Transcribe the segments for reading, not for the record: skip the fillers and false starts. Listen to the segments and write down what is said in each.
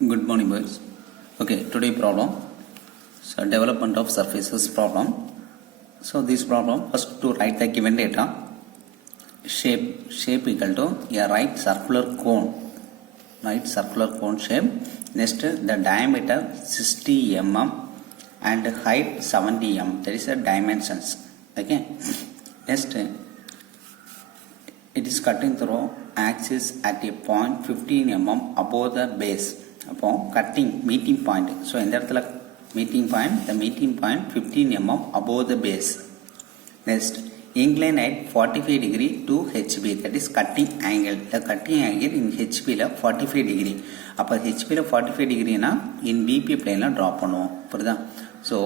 Good morning, boys. Okay, today problem. So development of surfaces problem. So this problem, first to write the given data. Shape equal to a right circular cone. Right circular cone shape. Next, the diameter 60 mm and height 70 mm. That is the dimensions. Okay. Next, it is cutting through axis at a point 15 mm above the base. அப்போ cutting meeting point. So இந்த இடத்துல meeting point, the meeting point 15 mm above the base. Next, incline at 45 degree to HB, that is cutting angle. The cutting angle in HB ல 45 degree. அப்போ HB ல 45 degreeனா in VP plane draw பண்ணுவோம். புரியுதா? So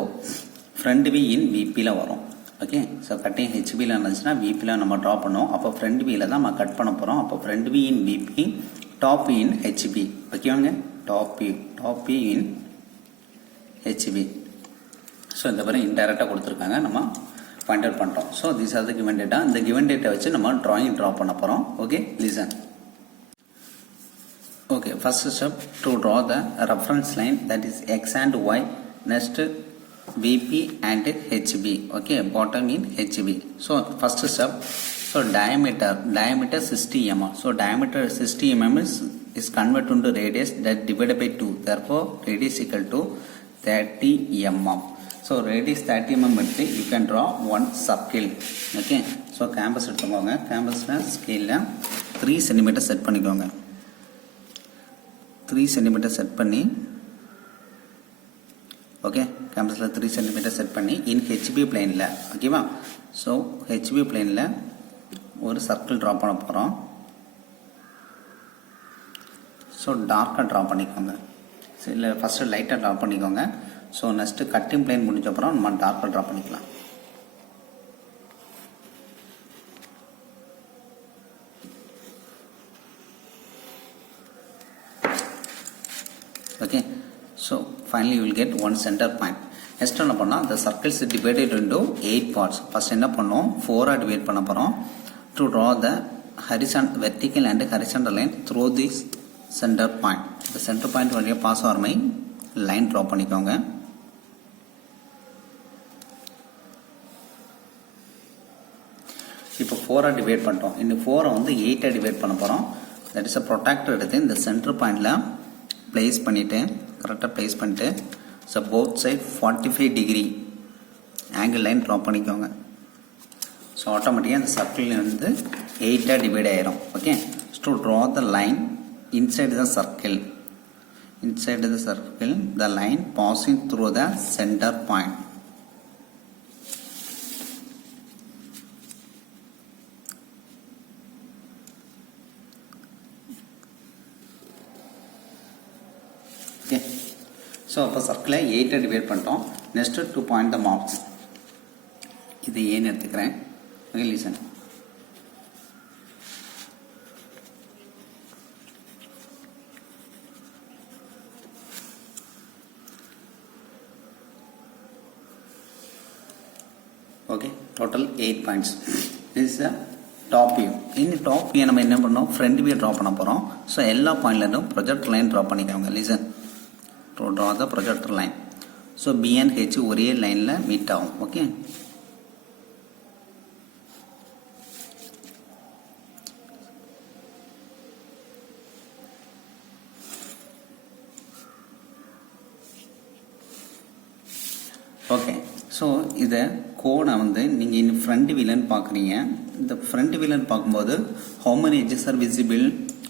front V இன் VPல வரும். Okay, so cutting ஹெச்பியில் இருந்துச்சுன்னா விபியில் நம்ம draw பண்ணுவோம். அப்போ ஃப்ரண்ட் வியில் தான் நம்ம கட் பண்ண போகிறோம். அப்போ front V in VP, top in HP. ஓகேவாங்க, top V in HP. So இந்த மாதிரி இன்டைரக்டாக கொடுத்துருக்காங்க, நம்ம ஃபைண்ட் அவுட் பண்ணுறோம். So this are the given data. இந்த கிவன் டேட்டா வச்சு நம்ம ட்ராயிங் ட்ரா பண்ண போகிறோம். Okay, listen. Okay, first step to draw the reference line, that is X and Y. Next VP and HB. Okay, bottom in HB. So first step, so diameter 60 mm. So diameter 60 mm is converted into radius, that divided by 2. Therefore radius equal to 30 mm. So radius 30 mm எடுத்து you can draw one circle. Okay, so canvas எடுத்துக்கோங்க. canvasல scale 3 cm set பண்ணிக்கோங்க. 3 cm set பண்ணி, okay, கேம்பஸில் 3 cm set பண்ணி இன் HP பிளேனில், ஓகேவா? So HP பிளேனில் ஒரு circle draw பண்ண போகிறோம். ஸோ டார்க்காக ட்ரா பண்ணிக்கோங்க. ஸோ இல்லை, ஃபஸ்ட்டு லைட்டாக ட்ரா பண்ணிக்கோங்க. ஸோ நெக்ஸ்ட்டு கட்டிங் பிளேன் முடிஞ்ச அப்புறம் நம்ம டார்க்காக ட்ரா பண்ணிக்கலாம். Okay, so finally you will get one center point. Next என்ன பண்ணா, the circle is divided into 8 parts. First என்ன பண்ணோம், 4 divide பண்ண போறோம். To draw the horizontal, vertical and horizontal line through this center point. The center point வழியா pass ஆகிற மாதிரி line draw பண்ணிக்கோங்க. இப்போ 4 டிவைட் பண்ணிட்டோம். இன்னும் 4 வந்து 8 டிவைட் பண்ண போறோம். That is a protractor எடுத்து இந்த center pointல பிளேஸ் பண்ணிட்டு, கரெக்டாக ப்ளேஸ் பண்ணிட்டு, so both side 45 degree angle line draw பண்ணிக்கோங்க. ஸோ ஆட்டோமேட்டிக்காக அந்த சர்க்கிள் வந்து 8 டிவைட் ஆயிரும். Okay, to draw the line inside the circle, the line passing through the centre point. Okay, so அப்போ சர்க்கிளை 8 டிவைட் பண்ணிட்டோம். Next 2 point the marks. இது ஏன்னு எடுத்துக்கிறேன். Okay, listen. Okay, total 8 points. This is the top view. இந்த top view நம்ம என்ன பண்ணோம், ஃப்ரண்ட் வியூ ட்ரா பண்ண போகிறோம். ஸோ எல்லா பாயிண்ட்லேருந்தும் ப்ரொஜெக்ட் லைன் ட்ரா பண்ணிக்கோங்க. Listen, to draw the projector line. So B and H ஒரே லைன்ல மீட் ஆகும். Okay, okay. ஸோ இதை கோடை வந்து நீங்கள் இன்னும் ஃப்ரண்ட் வீலன்னு பார்க்குறீங்க. இந்த ஃப்ரண்ட் வீலன்னு பார்க்கும்போது how many edges are visible,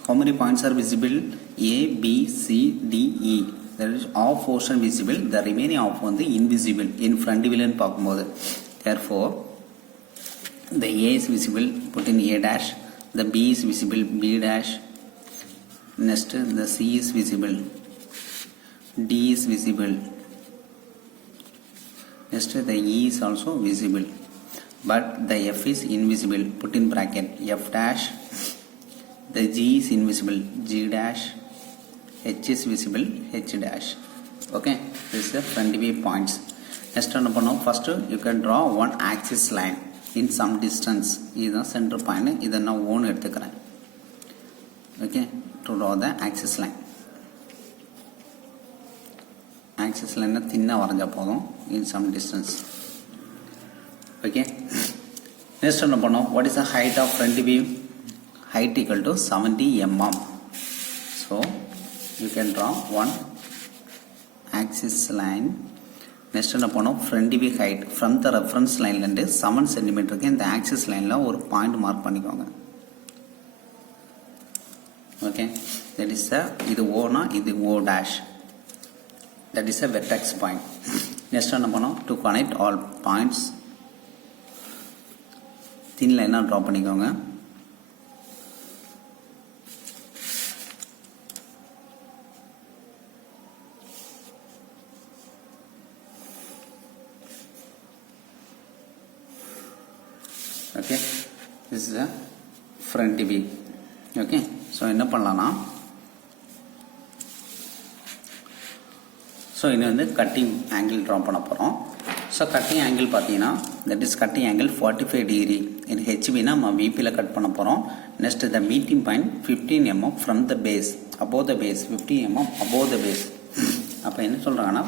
how many points are visible? A, B, C, D, E. There is half portion visible, the remaining half வந்து invisible in front wheel பார்க்கும்போது. Therefore the A is visible, put in A dash, the B is visible, B dash, next the C is visible, D is visible, next the E is also visible, but the F is invisible, put in bracket F dash, the G is invisible, G dash, H is visible, H dash. Okay, this is the front view points. Next என்ன பண்ணோம், first you can draw one axis line in some distance. இதுதான் center point. இதை நான் own எடுத்துக்கிறேன். Okay, to draw the axis line. ஆக்சிஸில் என்ன தின்னாக வரைஞ்சா போதும் in some distance. Okay, next என்ன பண்ணோம், what is the height of front view? Height equal to 70 mm. So you can draw one axis line. Next என்ன பண்ணோம், front view height from the reference line ல 7 cm இந்த axis line ல ஒரு point mark பண்ணிக்கோங்க. Okay, that is இது O னா இது O dash, that is a vertex point. Next என்ன பண்ணோம், to connect all points thin line draw பண்ணிக்கோங்க. Okay, this is a front view. Okay, so என்ன பண்ணலாம்னா, ஸோ இது வந்து கட்டிங் ஆங்கிள் ட்ரா பண்ண போகிறோம். ஸோ கட்டிங் ஆங்கிள் பார்த்தீங்கன்னா that is cutting angle 45 degree. இது ஹெச்பினா நம்ம விபியில் கட் பண்ண போகிறோம். Next the meeting point 15 mm from the base, above the base 15 mm above the base. அப்போ என்ன சொல்கிறாங்கன்னா,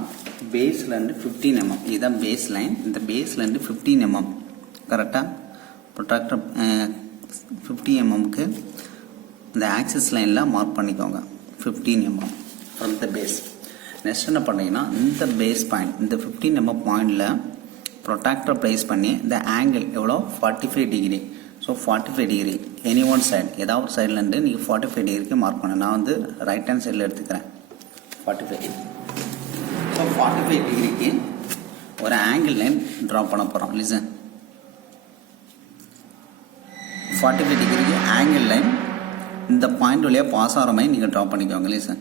பேஸ்லேருந்து 15 mm இதுதான் பேஸ் லைன். இந்த பேஸ்லேருந்து 15 mm கரெக்டாக ப்ரொட்ராக்டர் 50 mmக்கு இந்த ஆக்சிஸ் லைனில் மார்க் பண்ணிக்கோங்க 15 mm from the base. Next என்ன பண்ணுறீங்கன்னா, இந்த பேஸ் பாயிண்ட் இந்த 15 mm பாயிண்டில் ப்ரொட்ராக்டரை ப்ளேஸ் பண்ணி இந்த ஆங்கிள் எவ்வளோ 45 degree. So 45 degree any one side, ஏதாவது ஒரு சைட்லேருந்து நீங்கள் 45 டிகிரிக்கு மார்க் பண்ண. நான் வந்து ரைட் ஹேண்ட் சைடில் எடுத்துக்கிறேன் 45 டிகிரி. ஸோ 45 டிகிரிக்கு ஒரு ஆங்கிள் லைன் ட்ரா பண்ண போகிறோம். லிசன், 45 டிகிரிக்கு ஆங்கிள் லைன் இந்த பாயிண்ட் வழியாக பாஸ் ஆகிற மாதிரி நீங்கள் ட்ரா பண்ணிக்கோங்க. லிசன்,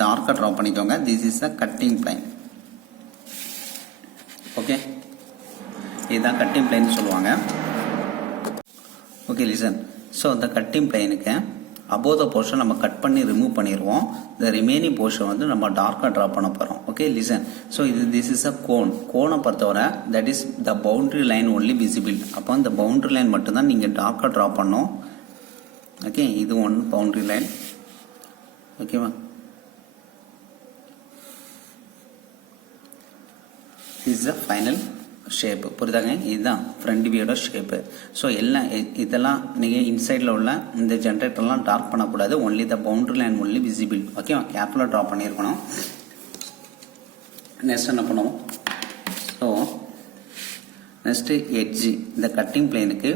டார்க்காக ட்ரா பண்ணிக்கோங்க. This is the cutting plain. Okay, இதுதான் கட்டிங் பிளைன் சொல்லுவாங்க. ஓகே லிசன், ஸோ இந்த கட்டிங் பிளைனுக்கு அபோவ் த போர்ஷன் நம்ம கட் பண்ணி ரிமூவ் பண்ணிடுவோம். இந்த ரிமைனிங் போர்ஷன் வந்து நம்ம டார்க்காக ட்ரா பண்ண போகிறோம். Okay listen, so this is a cone. கோனை பொறுத்தவரை that is the boundary line only visible. அப்போ இந்த பவுண்டரி லைன் மட்டும்தான் நீங்கள் டார்க்காக ட்ரா பண்ணோம். ஓகே, இது ஒன் பவுண்டரி லைன். ஓகேவா, இஸ் த ஃபைனல் ஷேப்பு. புரியுதாங்க, இதுதான் ஃப்ரண்ட் வியூட ஷேப்பு. ஸோ எல்லாம் இதெல்லாம் நீங்கள் இன்சைடில் உள்ள இந்த ஜென்ரேட்டர்லாம் டார்க் பண்ணக்கூடாது. Only the boundary line only visible. ஓகேவா, கேர்ஃபுல்லாக ட்ரா பண்ணியிருக்கணும். நெக்ஸ்ட் என்ன பண்ணுவோம், ஸோ நெக்ஸ்ட்டு எட்ஜி, இந்த கட்டிங் பிளேனுக்கு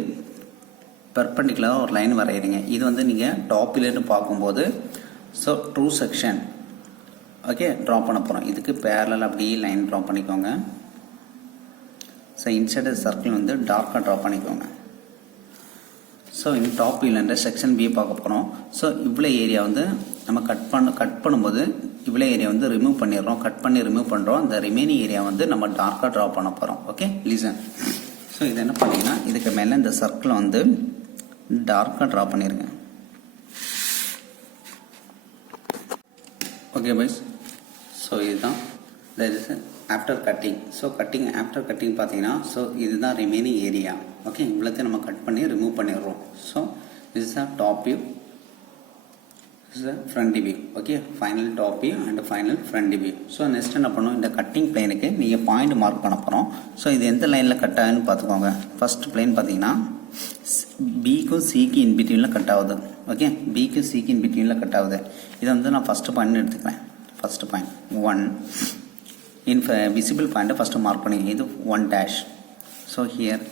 பெர்பெண்டிகுலராக ஒரு லைன் வரைகிறீங்க. இது வந்து நீங்கள் டாப்பிலேருந்து பார்க்கும்போது so true section okay draw பண்ண போகிறோம். இதுக்கு பேரலல் அப்படியே லைன் ட்ரா பண்ணிக்கோங்க. ஸோ இன்சைட் சர்க்கிள் வந்து டார்க்காக ட்ரா பண்ணிக்கோங்க. ஸோ இந்த டாப் வியூல செக்ஷன் பி பார்க்க போகிறோம். ஸோ இவ்வளோ ஏரியா வந்து நம்ம கட் பண்ணும்போது இவ்வளோ ஏரியா வந்து ரிமூவ் பண்ணிடுறோம். கட் பண்ணி ரிமூவ் பண்ணுறோம். இந்த ரிமைனிங் ஏரியா வந்து நம்ம டார்க்காக ட்ரா பண்ண போகிறோம். ஓகே லிசன், ஸோ இது என்ன பண்ணீங்கன்னா, இதுக்கு மேலே இந்த சர்க்கிளை வந்து டார்க்காக ட்ரா பண்ணிடுங்க. ஓகே பாய்ஸ், ஸோ இதுதான் that is after cutting. So cutting after cutting பார்த்தீங்கன்னா, ஸோ இதுதான் ரிமைனிங் ஏரியா. ஓகே, இவ்வளோத்தையும் நம்ம கட் பண்ணி ரிமூவ் பண்ணிடுறோம். So this is a top view, this is a front view. Okay, final top view and final front view. So next என்ன பண்ணணும், இந்த cutting பிளைனுக்கு நீங்கள் பாயிண்ட் மார்க் பண்ண போகிறோம். ஸோ இது எந்த லைனில் கட் ஆகுதுன்னு பார்த்துக்கோங்க. ஃபர்ஸ்ட் பிளைன் பார்த்தீங்கன்னா பிக்கும் சிக்கு இன்பிட்வீனில் கட் ஆகுது. ஓகே, பிக்கும் சிக்கு இன்பிட்வீனில் கட் ஆகுது. இதை வந்து நான் ஃபஸ்ட்டு பாயிண்ட் எடுத்துக்கிறேன். ஃபஸ்ட்டு பாயிண்ட் 1 விசிபிள் பாயிண்ட்டை ஃபஸ்ட்டு மார்க் பண்ணிங்க. இது 1 டேஷ். ஸோ ஹியர்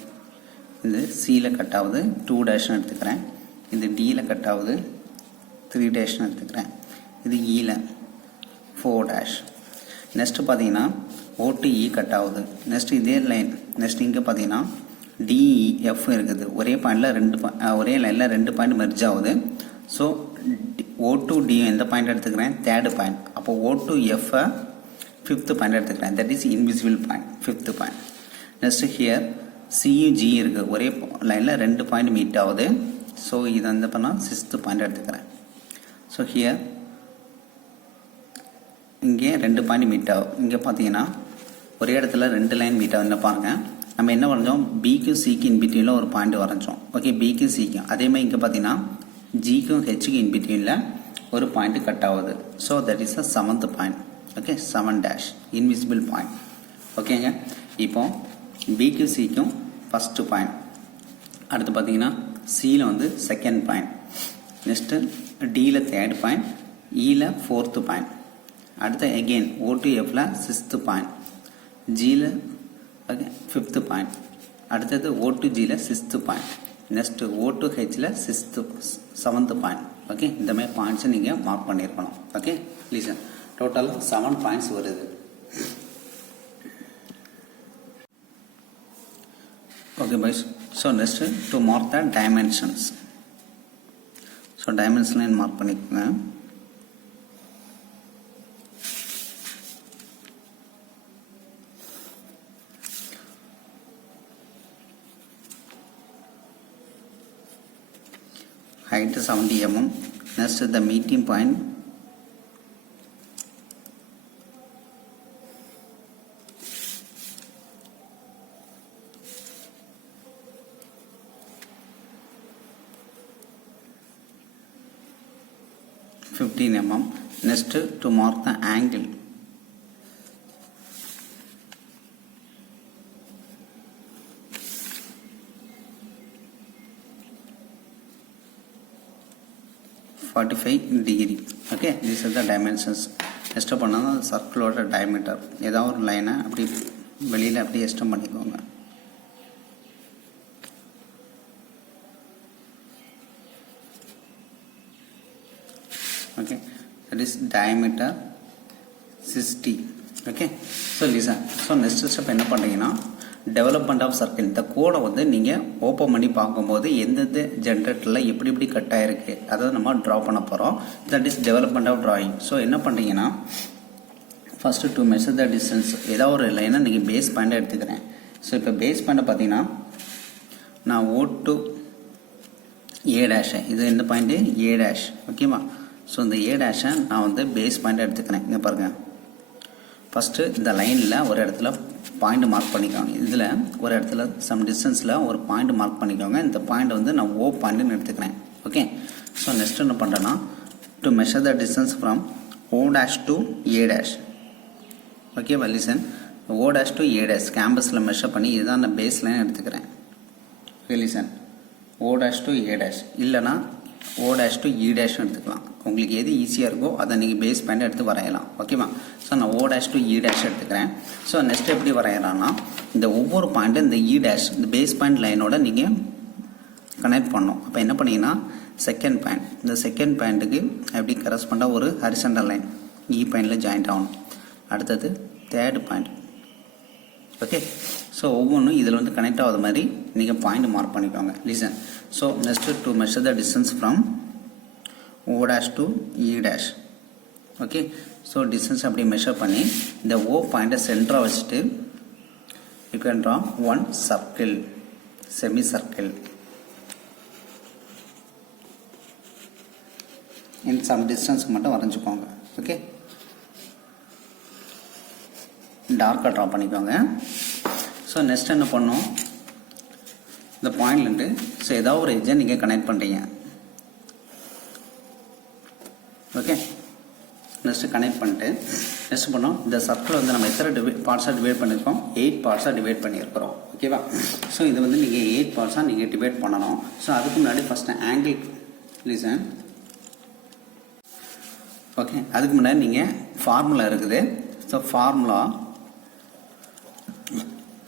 இது சியில் கட் ஆகுது 2 டேஷ்னு எடுத்துக்கிறேன். இது டியில் கட் ஆகுது 3 டேஷ்னு எடுத்துக்கிறேன். இது இயில் 4 டேஷ். நெக்ஸ்ட்டு பார்த்தீங்கன்னா ஓடிஇ கட் ஆகுது. நெக்ஸ்ட் இதே லைன் நெக்ஸ்ட் இங்கே பார்த்தீங்கன்னா டிஇஎஃப் இருக்குது. ஒரே பாயிண்டில் ஒரே லைனில் 2 பாயிண்ட் மெர்ஜ் ஆகுது. ஸோ O2D எந்த பாயிண்ட் எடுத்துக்கிறேன், 3rd பாயிண்ட். அப்போ O2F 5th பாயிண்ட் எடுத்துக்கிறேன். That is invisible point, 5th point. Next here CUG இருக்குது. ஒரே லைனில் 2 பாயிண்ட் மீட் ஆகுது. ஸோ இது வந்து பண்ணால் 6th பாயிண்ட் எடுத்துக்கிறேன். ஸோ ஹியர் இங்கே 2 பாயிண்ட் மீட் ஆகும். இங்கே பார்த்தீங்கன்னா ஒரே இடத்துல 2 லைன் மீட் ஆகுதுன்னு பாருங்கள். நம்ம என்ன வரைஞ்சோம், பிக்கும் சிக்கு இன்பிட்வீனில் ஒரு பாயிண்ட் வரைஞ்சோம். ஓகே, பிக்கும் சிக்கும். அதே மாதிரி இங்கே பார்த்தீங்கன்னா ஜிக்கும் ஹெச்சுக்கும் இன் பிட்வீனில் ஒரு பாயிண்ட் கட் ஆகுது. So that is the 7th point. Okay, 7 dash invisible point. ஓகேங்க, இப்போ பிக்கும் சிக்கும் ஃபஸ்ட்டு பாயிண்ட். அடுத்து பார்த்தீங்கன்னா சியில் வந்து செகண்ட் பாயிண்ட். நெக்ஸ்ட்டு டியில் தேர்ட் பாயிண்ட், இயில் 4th பாயிண்ட். அடுத்து அகெயின் O2Fல 6th பாயிண்ட், ஜியில் ஓகே 5th பாயிண்ட். அடுத்தது O2Gல 6th பாயிண்ட். நெக்ஸ்ட் O2Hல 7th பாயிண்ட். ஓகே, இந்த மாதிரி பாயிண்ட்ஸை நீங்கள் மார்க் பண்ணியிருக்கணும். ஓகே, லிசன், டோட்டல் 7 பாயிண்ட்ஸ் வருது. Okay boys, so next to mark the dimensions. So dimension mark பண்ணிக்கோங்க. Height 70 mm. Next the meeting point 15 mm. Next to mark the angle. degree. Okay, these are the dimensions. எஸ்ட் பண்ணால் சர்க்கிளோட diameter ஏதாவது ஒரு லைனை அப்படி வெளியில் அப்படி எஸ்டம் பண்ணிக்கோங்க. Okay, that is diameter 60. Okay, so listen. So next step என்ன பண்ணுறீங்கன்னா டெவலப்மெண்ட் ஆஃப் சர்க்கிள். இந்த கோடை வந்து நீங்கள் ஓப்பன் பண்ணி பார்க்கும்போது எந்தெந்த ஜென்ரேட்டரில் எப்படி எப்படி கட் ஆகிருக்கு அதை நம்ம ட்ரா பண்ண போகிறோம். That is development of drawing. So என்ன பண்ணுறீங்கன்னா first to measure the distance ஏதாவது ஒரு லைனை நீங்கள் பேஸ் பாயிண்டை எடுத்துக்கிறேன். ஸோ இப்போ பேஸ் பாயிண்டை பார்த்தீங்கன்னா நான் O2 A டேஷை, இது எந்த பாயிண்ட்டு A டேஷ். ஓகேவா? ஸோ இந்த A டேஷை நான் வந்து பேஸ் பாயிண்டை எடுத்துக்கிறேன். இங்கே பாருங்கள், ஃபஸ்ட்டு இந்த லைனில் ஒரு இடத்துல பாயிண்ட் மார்க் பண்ணிக்கோங்க. இதில் ஒரு இடத்துல சம் டிஸ்டன்ஸில் ஒரு பாயிண்ட் மார்க் பண்ணிக்கோங்க. இந்த பாயிண்ட் வந்து நான் O பாயிண்ட்னு எடுத்துக்கிறேன். ஓகே, ஸோ நெக்ஸ்ட் என்ன பண்ணுறேன்னா to measure the distance from O dash to A dash. Okay, listen, O dash to A dash கேம்பஸில் மெஷர் பண்ணி இதுதான் நான் பேஸ் லைன் எடுத்துக்கிறேன். Okay, listen, O dash to A dash இல்லைனா O dash to E டேஷ்னு எடுத்துக்கலாம். உங்களுக்கு எது ஈஸியாக இருக்கோ அதை நீங்கள் பேஸ் பாயிண்ட் எடுத்து வரையலாம். ஓகேவா? ஸோ நான் O dash to E dash எடுத்துக்கிறேன். ஸோ நெக்ஸ்ட் எப்படி வரையலாம்னா இந்த ஒவ்வொரு பாயிண்ட்டும் இந்த E டேஷ் இந்த பேஸ் பாயிண்ட் லைனோட நீங்கள் கனெக்ட் பண்ணணும். அப்போ என்ன பண்ணீங்கன்னா செகண்ட் பாயிண்ட், இந்த செகண்ட் பாயிண்ட்டுக்கு எப்படி கரஸ்பாண்டாக ஒரு ஹரிசண்டல் லைன் E பாயிண்டில் ஜாயிண்ட் ஆகணும். அடுத்தது தேர்ட் பாயிண்ட். ஓகே, ஸோ ஒவ்வொன்றும் இதில் வந்து கனெக்ட் ஆகாத மாதிரி நீங்கள் பாயிண்ட் மார்க் பண்ணிக்கோங்க. Listen, so next to measure the distance from O dash to E dash. Okay, so distance அப்படி மெஷர் பண்ணி இந்த O பாயிண்ட்டை சென்டராக வச்சுட்டு you can draw one circle, semi circle in some டிஸ்டன்ஸ்க்கு மட்டும் வரைஞ்சிக்கோங்க. ஓகே, டார்க்காக ட்ரா பண்ணிக்கோங்க. ஸோ நெக்ஸ்ட் என்ன பண்ணோம், இந்த பாயிண்ட்லேருந்து ஸோ ஏதாவது ஒரு எட்ஜை நீங்கள் கனெக்ட் பண்ணுறீங்க. ஓகே, நெக்ஸ்ட்டு கனெக்ட் பண்ணிட்டு நெக்ஸ்ட் பண்ணோம் இந்த சர்க்கிள் வந்து நம்ம எத்தனை பார்ட்ஸாக டிவைட் பண்ணியிருக்கோம், 8 பார்ட்ஸாக டிவைட் பண்ணியிருக்கிறோம். ஓகேவா? ஸோ இது வந்து நீங்கள் 8 பார்ட்ஸாக நீங்கள் டிவைட் பண்ணணும். ஸோ அதுக்கு முன்னாடி ஃபஸ்ட்டு ஆங்கிள், லிசன். ஓகே, அதுக்கு முன்னாடி நீங்கள் ஃபார்முலா இருக்குது. ஸோ ஃபார்முலா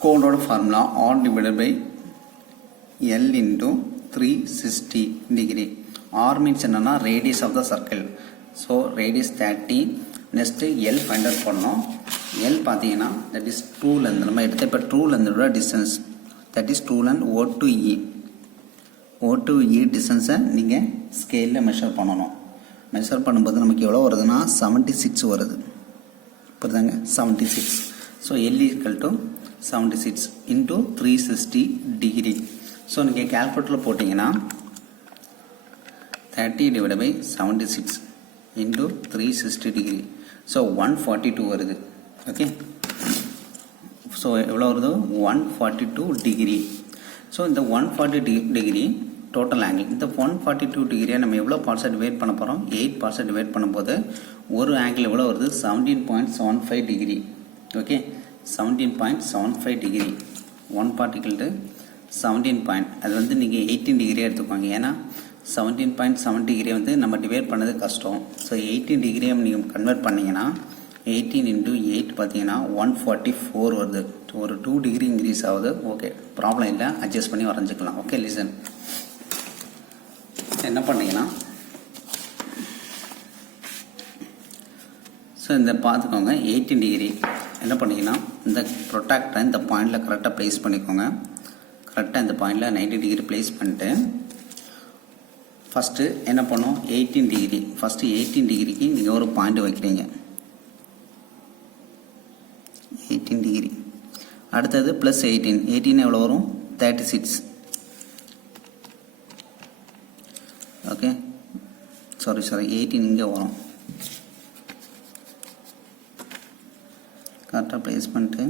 கோடோட formula R divided by L into 360 degree. R means என்னன்னா radius of the circle. So radius 30. Next L find out பண்ணோம். L பார்த்தீங்கன்னா தட் இஸ் ட்ரூலேருந்து நம்ம எடுத்த இப்போ ட்ரூலேருந்தோட டிஸ்டன்ஸ் தட் இஸ் ட்ரூலேருந்து O to E டிஸ்டன்ஸை நீங்கள் ஸ்கேலில் மெஷர் பண்ணணும். மெஷர் பண்ணும்போது நமக்கு எவ்வளோ வருதுன்னா 76 வருது. புரியுதாங்க? 76. So L equal to 76 into 360 degree. So நீங்கள் கேல்குலேட்டரில் போட்டிங்கன்னா 30 divide by 76 into 360 degree. So 142 வருது. ஓகே, ஸோ எவ்வளோ வருது 142 டிகிரி. ஸோ இந்த 140 டிகிரி டோட்டல் ஆங்கிள். இந்த 142 டிகிரியை நம்ம எவ்வளோ பார்ட்ஸாக டிவைட் பண்ண போகிறோம்? 8 பார்ட்ஸாக டிவைட் பண்ணும்போது ஒரு ஆங்கிள் எவ்வளோ வருது? 17.75 degree. Okay, 17.75 degree. 1 part equal to 17 point. அது வந்து நீங்கள் 18 டிகிரியாக எடுத்துக்கோங்க. ஏன்னா 17.7 டிகிரி வந்து நம்ம டிவைட் பண்ணது கஷ்டம். ஸோ 18 டிகிரியை நீங்கள் கன்வெர்ட் பண்ணிங்கன்னா 18 into 8 பார்த்தீங்கன்னா 144 வருது. ஒரு 2 டிகிரி இன்க்ரீஸ் ஆகுது. ஓகே, ப்ராப்ளம் இல்லை, அட்ஜஸ்ட் பண்ணி வரைஞ்சிக்கலாம். Okay, listen. என்ன பண்ணீங்கன்னா ஸோ இந்த பார்த்துக்கோங்க, 18 டிகிரி என்ன பண்ணிங்கன்னா இந்த ப்ரொட்டாக்டரை இந்த பாயிண்டில் கரெக்டாக ப்ளேஸ் பண்ணிக்கோங்க. கரெக்டாக இந்த பாயிண்டில் 90 டிகிரி ப்ளேஸ் பண்ணிட்டு ஃபஸ்ட்டு என்ன பண்ணோம்? 18 டிகிரி. ஃபஸ்ட்டு 18 டிகிரிக்கு நீங்கள் ஒரு பாயிண்ட் வைக்கிறீங்க, 18 டிகிரி. அடுத்தது ப்ளஸ் 18. 18 எவ்வளோ வரும்? 36. ஓகே, சாரி 18 இங்கே வரும். கரெக்டாக ப்ளேஸ் பண்ணிட்டு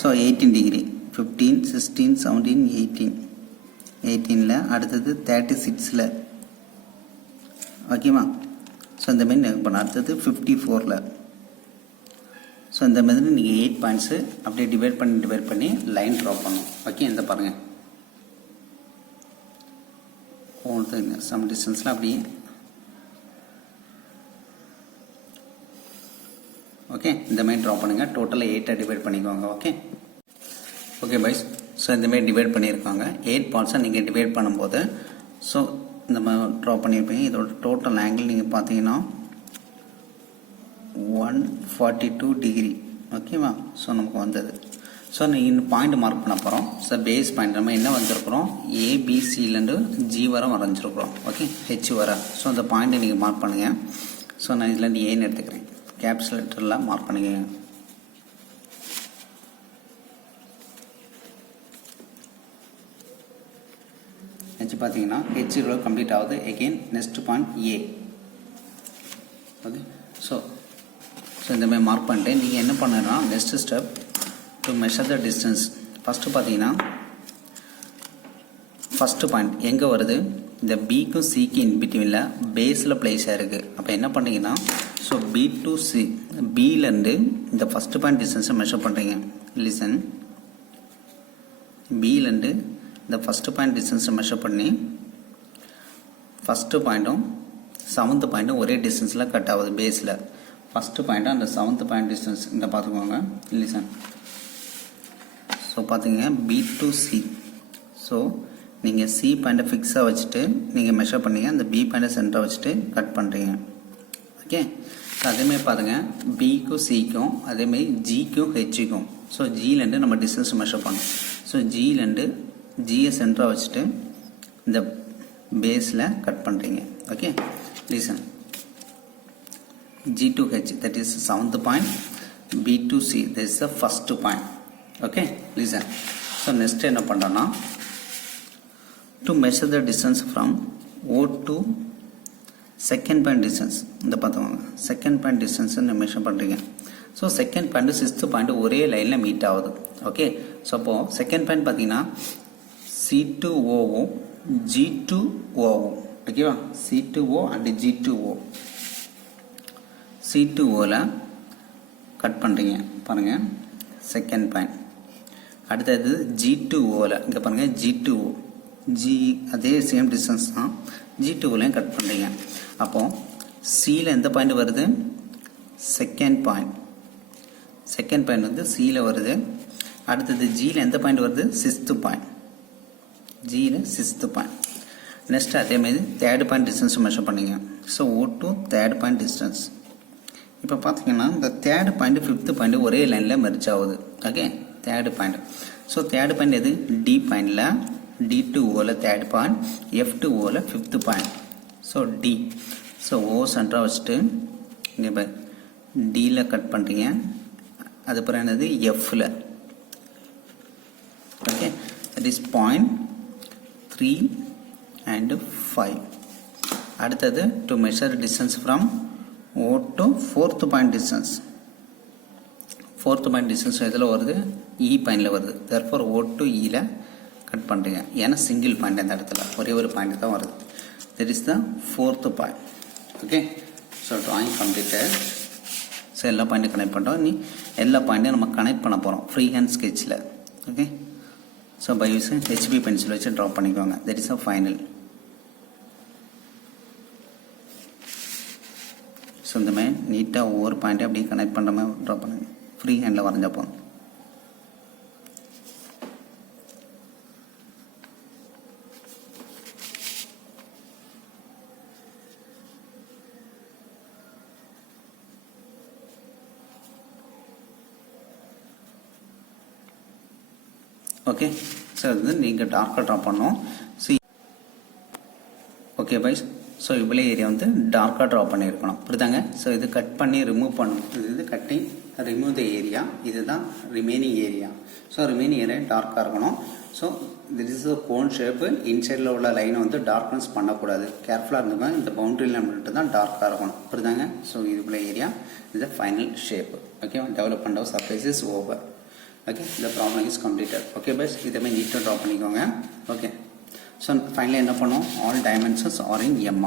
ஸோ 18 டிகிரி 15, 16, 17, 18. 18ல் அடுத்தது 36ல். ஓகேவா? ஸோ இந்த மாதிரி பண்ண அடுத்தது 54ல். ஸோ இந்த மாதிரி நீங்கள் 8 பாயிண்ட்ஸு அப்படியே டிவைட் பண்ணி லைன் ட்ரா பண்ணணும். ஓகே, இந்த பாருங்கள், சம் டிஸ்டன்ஸில் அப்படியே. ஓகே, இந்த மாதிரி ட்ரா பண்ணுங்கள். டோட்டலாக 8 டிவைட் பண்ணிக்கோங்க. Okay okay boys. ஸோ இந்தமாரி டிவைட் பண்ணியிருக்காங்க. 8 பார்ட்ஸாக நீங்கள் டிவைட் பண்ணும்போது ஸோ இந்த மாதிரி ட்ரா பண்ணியிருப்பீங்க. இதோட டோட்டல் ஆங்கிள் நீங்கள் பார்த்தீங்கன்னா 142 டிகிரி. ஓகேவா? ஸோ நமக்கு வந்தது. ஸோ நீங்கள் இந்த பாயிண்ட் மார்க் பண்ண போகிறோம். ஸோ பேஸ் பாயிண்ட் நம்ம என்ன வந்திருக்கிறோம்? ஏபிசிலேருந்து ஜி வரை வரைஞ்சிருக்கிறோம். ஓகே, ஹெச் வரை. ஸோ அந்த பாயிண்ட்டை நீங்கள் மார்க் பண்ணுங்கள். ஸோ நான் இதுலேருந்து ஏன்னு எடுத்துக்கிறேன். கேப்சல் லெட்டரில் மார்க் பண்ணிக்கோங்க. ஹெச் பார்த்தீங்கன்னா ஹெச் கம்ப்ளீட் ஆகுது. எகெயின் நெக்ஸ்ட் பாயிண்ட் ஏ. ஓகே, ஸோ இந்த மாதிரி மார்க் பண்ணிட்டு நீங்கள் என்ன பண்ணுன்னா next step to measure the distance. First பார்த்தீங்கன்னா ஃபஸ்ட்டு பாயிண்ட் எங்கே வருது? இந்த பிக்கும் சிக்கு இன்பிட்வீனில் பேஸில் பிளேஸ் ஆகிருக்கு. அப்போ என்ன பண்ணுறீங்கன்னா ஸோ பி டு சி, பியிலேருந்து இந்த ஃபஸ்ட்டு பாயிண்ட் டிஸ்டன்ஸை மெஷர் பண்ணுறீங்க. லிசன், பியிலேருந்து இந்த ஃபஸ்ட்டு பாயிண்ட் டிஸ்டன்ஸை மெஷர் பண்ணி ஃபஸ்ட்டு பாயிண்ட்டும் 7th பாயிண்ட்டும் ஒரே டிஸ்டன்ஸில் கட் ஆகுது பேஸில். ஃபஸ்ட்டு பாயிண்ட்டும் அந்த 7th பாயிண்ட் டிஸ்டன்ஸ் இந்த பார்த்துக்கோங்க. லிசன், ஸோ பார்த்தீங்க பி டு சி. ஸோ நீங்கள் சி பாயிண்ட்டை ஃபிக்ஸாக வச்சுட்டு நீங்கள் மெஷர் பண்ணீங்க. அந்த பி பாயிண்ட்டை சென்டராக வச்சுட்டு கட் பண்ணுறீங்க. ஓகே, ஸோ அதேமாதிரி பாருங்கள், பிக்கும் சிக்கும் அதேமாதிரி ஜிக்கும் ஹெச்சுக்கும். ஸோ ஜிலேருந்து நம்ம டிஸ்டன்ஸ் மெஷர் பண்ணோம். ஸோ ஜிலேருந்து ஜியை சென்டராக வச்சுட்டு இந்த பேஸில் கட் பண்ணுறீங்க. Okay, listen, G to H, that is 7th point. B to C, that is the first point. Okay, listen. So next என்ன பண்ணுறோன்னா to measure the distance from O to second point distance. இந்த பார்த்துக்கோங்க, second point டிஸ்டன்ஸை measure பண்ணுறீங்க. So second point 6th point ஒரே லைனில் meet ஆகுது. Okay, so அப்போது second point பார்த்தீங்கன்னா C to O, G to O. ஓகேவா? C to O and G to O. C to Oல கட் பண்ணுறீங்க பாருங்கள், செகண்ட் பாயிண்ட். அடுத்தது G to Oல இங்கே பாருங்கள், G to O, G அதே சேம் டிஸ்டன்ஸ் தான். G to Oலையும் கட் பண்ணுறீங்க. அப்போது சியில் எந்த பாயிண்ட் வருது? Second point. செகண்ட் பாயிண்ட் வந்து சியில் வருது. அடுத்தது ஜியில் எந்த பாயிண்ட் வருது? 6th point. ஜியில் 6th பாயிண்ட். நெக்ஸ்ட் அதேமாதிரி தேர்ட் பாயிண்ட் டிஸ்டன்ஸ் மெஷர் பண்ணிங்க. So O to third point distance. இப்போ பார்த்தீங்கன்னா இந்த தேர்ட் பாயிண்ட் 5th பாயிண்ட் ஒரே லைனில் மெர்ஜ் ஆகுது. Okay, third point. So third point எது? டி பாயிண்டில் டி டு ஓவில் தேர்ட் பாயிண்ட், எஃப் டு ஓவில் 5th point. So D, so O சென்டராக வச்சுட்டு இங்கே இப்போ டியில் கட் பண்ணுறீங்க. அதுக்கப்புறம் என்னது? எஃப்பில். Okay, that is point 3 and 5. அடுத்தது to measure distance from O to 4th point distance. 4th point distance எதில் வருது? இ பாயிண்டில் வருது. therefore O to இயில் கட் பண்ணுறீங்க. ஏன்னா சிங்கிள் பாயிண்ட் அந்த இடத்துல ஒரே ஒரு பாயிண்ட் தான் வருது. That is the 4th point. Okay, so drawing completed. So எல்லா பாயிண்ட்டும் கனெக்ட் பண்ணுறோம். நீ எல்லா பாயிண்ட்டையும் நம்ம கனெக்ட் பண்ண போகிறோம் ஃப்ரீ ஹேண்ட் ஸ்கெட்சில். Okay, so by using HP pencil வச்சு ட்ரா பண்ணிக்கோங்க. That is a final. ஸோ இந்த மாதிரி நீட்டாக ஒவ்வொரு பாயிண்ட்டையும் அப்படியே கனெக்ட் பண்ணுற மாதிரி ட்ரா பண்ணுங்க. ஃப்ரீ ஹேண்டில் வரைஞ்சா போதும். ஓகே, ஸோ இது நீங்கள் டார்க்காக ட்ரா பண்ணோம். ஸோ ஓகே பைஸ், ஸோ இவ்வளோ ஏரியா வந்து டார்க்காக ட்ரா பண்ணியிருக்கணும், புரியுதாங்க? ஸோ இது கட் பண்ணி ரிமூவ் பண்ணணும். இது கட்டிங் ரிமூவ் த ஏரியா. இதுதான் remaining area. So remaining area டார்க்காக இருக்கணும். So this is a cone shape. இன்சைடில் உள்ள லைனை வந்து டார்க்னஸ் பண்ணக்கூடாது. கேர்ஃபுல்லாக இருந்துங்க. இந்த பவுண்டரி லைன் மட்டும் தான் டார்க்காக இருக்கணும், புரியுதாங்க? ஸோ இதுக்குள்ள ஏரியா இது final shape. Okay, development of surface is over. Okay, இந்த ப்ராப்ளம் இஸ் கம்ப்ளீட்டட். ஓகே பஸ், இதே நீட்டாக ட்ரா பண்ணிக்கோங்க. ஓகே, ஸோ ஃபைனலாக என்ன பண்ணோம்? All dimensions are in mm.